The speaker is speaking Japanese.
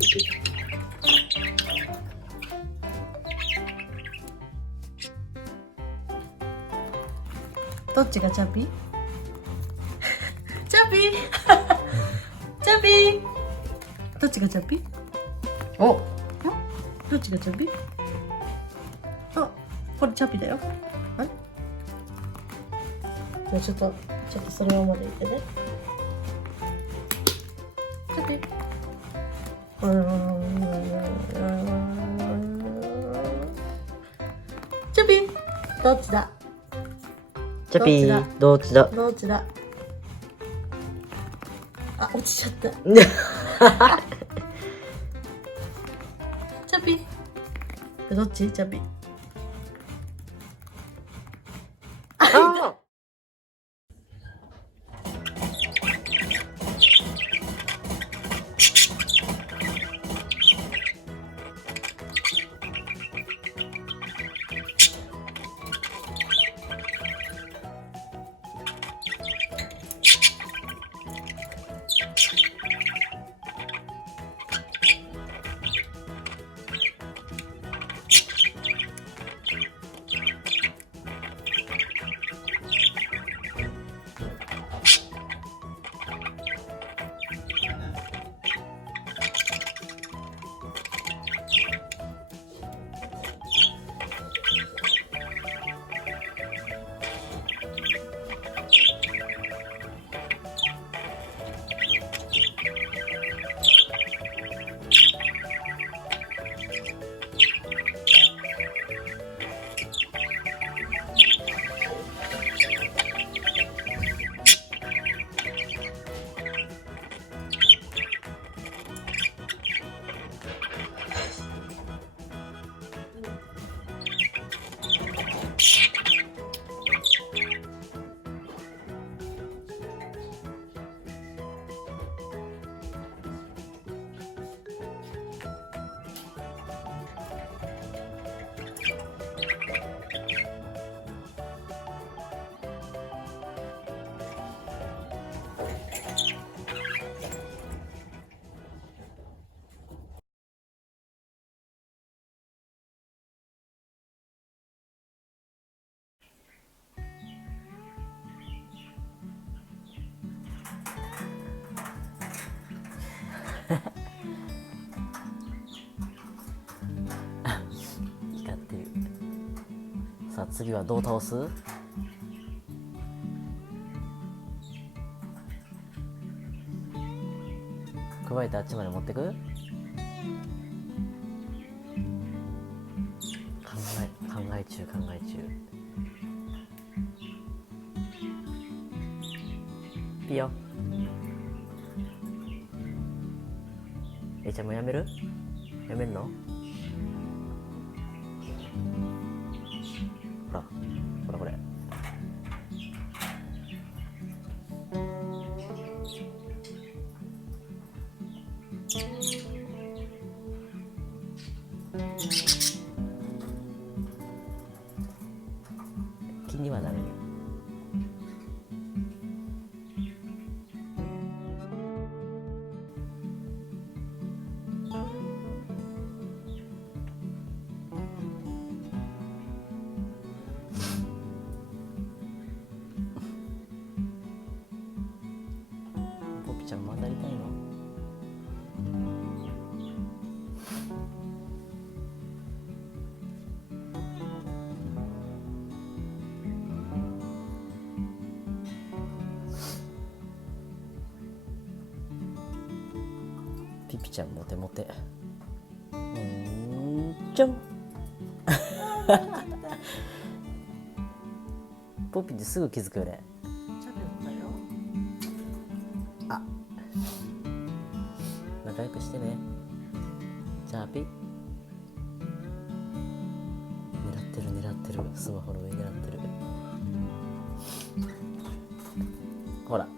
どっちがチャピ？チャピチャピどっちがチャピ？お、どっちがチャピ？あ、これチャピだよ。はい。じゃあちょっとそのままでいてね。チャピ。チャピどっちだ？チャピー、どっちだ？どっちだ？あ、落ちちゃった。チャピどっち？チャピ。あ光ってる。さあ次はどう倒す？加えてあっちまで持ってく？考え中。いいよ。ちゃんもやめる？やめんの？ほらこれ。気にはなるよ。ポピちゃん混ざりたいの？ピピちゃんモテモテ。ちょんポピってすぐ気づくよね。あ、仲良くしてね。じゃあピ。狙ってる。スマホの上狙ってる。ほら。